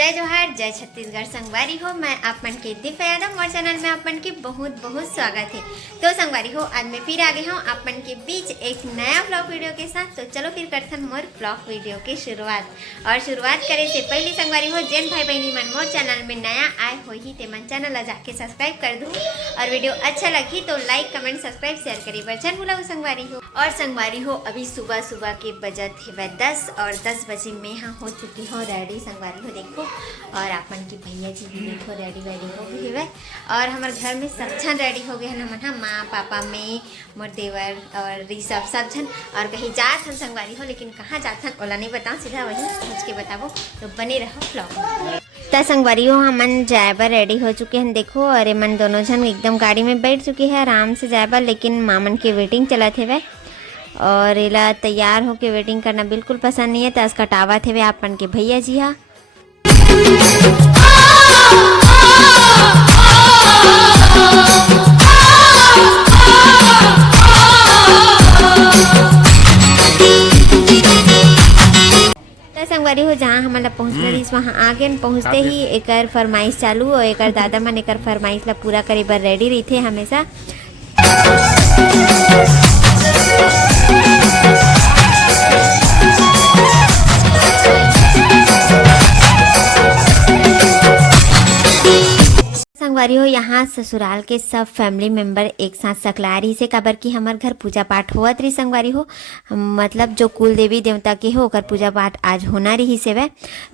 जय जोहार, जय छत्तीसगढ़। संगवारी हो, मैं आप मन के दिव्या यादव और चैनल में आप मन के बहुत बहुत स्वागत है। तो संगवारी हो, आज मैं फिर आ गई हूँ आप मन के बीच एक नया व्लॉग वीडियो के साथ। तो चलो फिर करते हैं मोर व्लॉग वीडियो की शुरुआत। और शुरुआत करे से पहले संगवारी हो, जैन भाई बहनी मन मोर चैनल में नया आए हो ही ते मन चैनल ला जाके सब्सक्राइब कर दूँ। और वीडियो अच्छा लगी तो लाइक कमेंट सब्सक्राइब शेयर करी बचन भूला संगवारी हो। और संगवारी हो, अभी सुबह सुबह के बजट है 10 और 10 बजे मैं यहाँ हो चुकी हूँ रेडी। संगवारी हो देखो, और अपन की भैया जी भी देखो रेडी वेडी हो गई है। और हमारे घर में सब जन रेडी हो गए हैं, हम माँ पापा मैं मोर देवर और ऋषभ सब जन। और कहीं जात हम संगवारी हो, लेकिन कहाँ जात हम ओला नहीं बताऊँ, सीधा वही पूछ के बताबो। तो बने रहो व्लॉग। तो संगवारी हो, हमन जायबर रेडी हो चुके हैं देखो। और मन दोनों जन एकदम गाड़ी में बैठ चुके हैं आराम से जायबर, लेकिन मामन की वेटिंग चला थे वह। और इला तैयार होके वेटिंग करना बिल्कुल पसंद नहीं है, तो इसका टावा थे वे अपन के भैया जी। हाँ संगवारी हो, जहाँ हमारा पहुँचना रही वहाँ आगे पहुँचते ही एक फरमाइश चालू और एक दादा मन एक फरमाइश ला पूरा करे बर रेडी रही थे हमेशा। संगवारी हो, यहाँ ससुराल के सब फैमिली मेंबर एक साथ सकला रही से, काबर की हमार घर पूजा पाठ होत रही। संगवारी हो, मतलब जो कुल देवी देवता के हो ओकर पूजा पाठ आज होना रही से वह।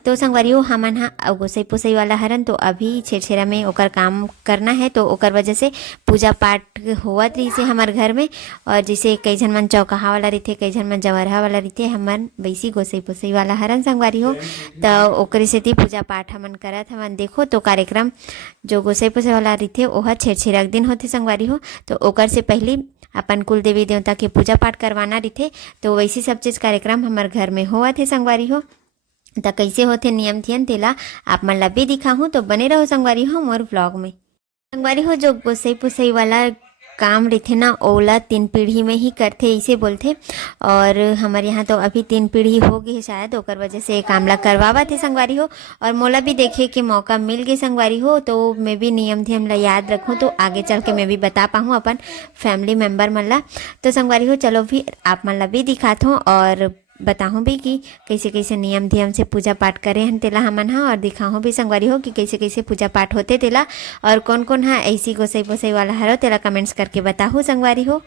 तो संगवारी हो, हमन हाँ गोसाई पोसई वाला हरन, तो अभी छेछेरा में ओकर काम करना है, तो ओकर वजह से पूजा पाठ होत रही से हमार घर में। और जैसे कई जन मन चौकहा वाला रही थे, कई जन मन जवरहा वाला रही थे, हमन वैसी गोसाई पोसई वाला हरन संगवारी हो। तो ओकरे से पूजा पाठ हमन करत हमन देखो। तो कार्यक्रम जो गोसाई पोसे वाला रही ओह छेरछेरक दिन होते संगवारी हो, तो ओकर से पहले अपन कुल देवी देवता के पूजा पाठ करवाना रही। तो वैसी सब चीज़ कार्यक्रम हमारे घर में हुआ थे संगवारी हो। तो कैसे होते नियम थियन तेला आप मन ला भी दिखा हूँ, तो बने रहो संगवारी हो मोर व्लॉग में। संगवारी हो, जो गोसाई पोसई वाला काम रहते ना ओला 3 पीढ़ी में ही करते ऐसे बोलते। और हमारे यहाँ तो अभी 3 पीढ़ी हो गई है शायद, ओकर वजह से काम ला करवावा थे संगवारी हो। और मोला भी देखे के मौका मिल गए संगवारी हो, तो मैं भी नियम थे हमला याद रखूँ, तो आगे चल के मैं भी बता पाऊँ अपन फैमिली मेम्बर मन ला। तो संगवारी हो, चलो भी आप मन ला भी दिखाता हूँ और बताऊँ भी कि कैसे कैसे नियम धियम से पूजा पाठ करे हैं तेला हमन हाँ। और दिखाऊँ भी संगवारी हो कि कैसे कैसे पूजा पाठ होते तेला, और कौन कौन हाँ ऐसी गोसाई पोसई वाला हरो तेला कमेंट्स करके बताओ संगवारी हो।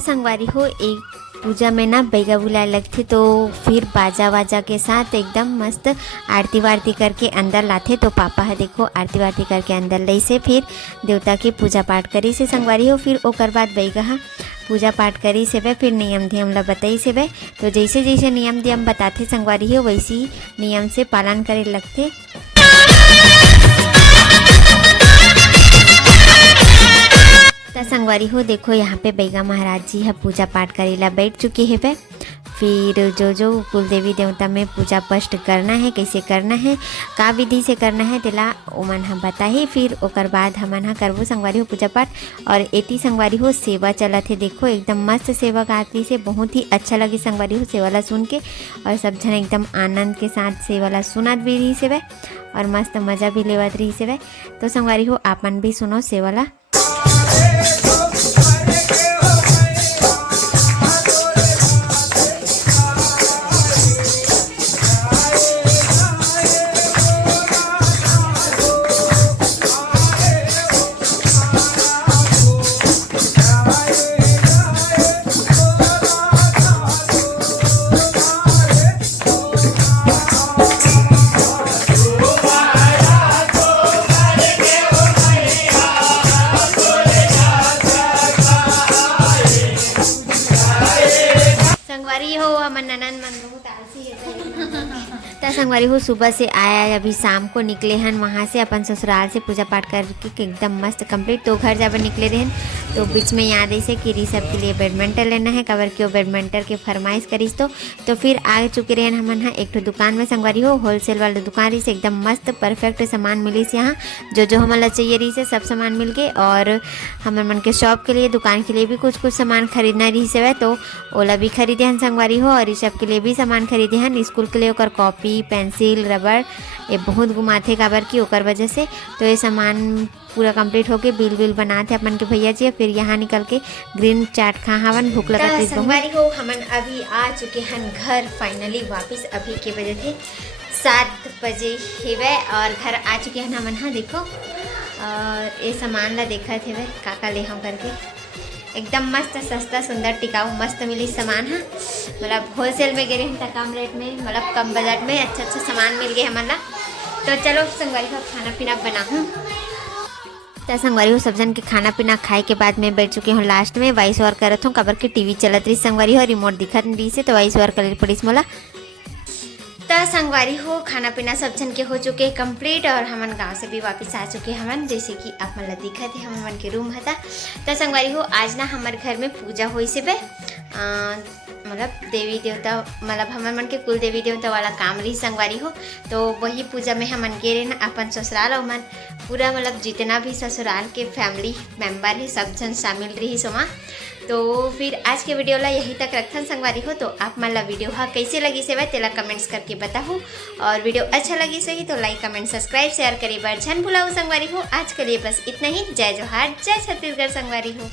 संगवारी हो, एक पूजा में ना बैगा बुलाए लगते, तो फिर बाजा वाजा के साथ एकदम मस्त आरती वारती करके अंदर लाते। तो पापा है देखो आरती वारती करके अंदर लाई से फिर देवता की पूजा पाठ करी से संगवारी हो। फिर ओकर बाद बैगा पूजा पाठ करी से वे, फिर नियम धियम ला बताई से वे। तो जैसे जैसे नियम धियम बताते संगवारी हो, वैसी नियम से पालन करे लगते। संगवारी हो देखो, यहाँ पे बैगा महाराज जी है पूजा पाठ करेला बैठ चुके हैं वे। फिर जो जो कुल देवी देवता में पूजा पष्ट करना है, कैसे करना है, का विधि से करना है तेला ओमन हम बताही। फिर ओकर बाद हमन हाँ करबो संगवारी हो पूजा पाठ। और एती संगवारी हो सेवा चलत है देखो, एकदम मस्त सेवा गाती से, बहुत ही अच्छा लगी संगवारी हो सेवाला सुन के। और सब जन एकदम आनंद के साथ सेवाला सुनत भी रही से वे, और मस्त मजा भी लेवत रही से वे। तो संगवारी हो, आपन भी सुनो सेवाला। संगवारी हो सुबह से आया, अभी शाम को निकले हन वहाँ से अपन ससुराल से पूजा पाठ करके एकदम मस्त कंप्लीट। तो घर जाकर निकले रहन तो बीच में याद ऐसे कि ऋषभ के लिए बैडमिंटन लेना है, कबर के वो बैडमिंटन के फरमाइश करीस। तो फिर आ चुके रहन हमन यहाँ एक तो दुकान में संगवारी हो, होलसेल वाला दुकान रही से एकदम मस्त परफेक्ट सामान मिलीस यहाँ। जो हमन ला चाहिए रही से सब सामान मिल गए। और हमन मन के शॉप के लिए, दुकान के लिए भी कुछ सामान खरीदना रही से तो ओला भी खरीदे हन संगवारी हो। और ऋषभ के लिए भी सामान खरीदे हन, स्कूल के लिए ओकर कॉपी, पेंसिल, रबड़ ये बहुत घुमाते काबर की ओकर वजह से। तो ये सामान पूरा कंप्लीट होके बिल बनाते अपन के भैया जी। फिर यहाँ निकल के ग्रीन चाट खा हवन, भूख लगा थी संगवारी हो। हमन अभी आ चुके हन घर फाइनली वापस। अभी के बजे थे 7 बजे हेवे और घर आ चुके हैं हमन। हाँ देखो और ये सामान ला देखा थे काका ले हम करके एकदम मस्त सस्ता सुंदर टिकाऊ मस्त मिली सामान। हाँ मतलब होलसेल में गिरे हैं कम रेट में, मतलब कम बजट में अच्छा सामान मिल गए हमारा। तो चलो संगवारी का खाना पीना बनाऊँ। तो संगवारी हो सब जन के खाना पीना खाए के बाद मैं बैठ चुकी हूँ लास्ट में वॉइस ओवर करत हूँ, कबर के टीवी चलत रही संगवारी हो, रिमोट दिखत रही से तो वॉइस ओवर करे पड़ीस मोला। तो संगवारी हो खाना पीना सब जन के हो चुके कंप्लीट और हमन गांव से भी वापस आ चुके हमन, जैसे कि आप मन ला दिखत है हमन के रूम था। तो संगवारी हो आज ना हमारे घर में पूजा हुई से मतलब देवी देवता, मतलब हमन मन के कुल देवी देवता वाला काम रही संगवारी हो। तो वही पूजा में हमन गे रहे ना अपन ससुराल और मन पूरा मतलब जितना भी ससुराल के फैमिली मेम्बर है सब जन शामिल रही सोमा। तो फिर आज के वीडियो ला यही तक रखन संगवारी हो। तो आप मन ला वीडियो हाँ कैसे लगी से तेला कमेंट्स करके बताओ और वीडियो अच्छा लगी सही तो लाइक कमेंट सब्सक्राइब शेयर करी बार झन भुलाओ संगवारी हो। आज के लिए बस इतना ही। जय जोहार, जय छत्तीसगढ़ संगवारी हो।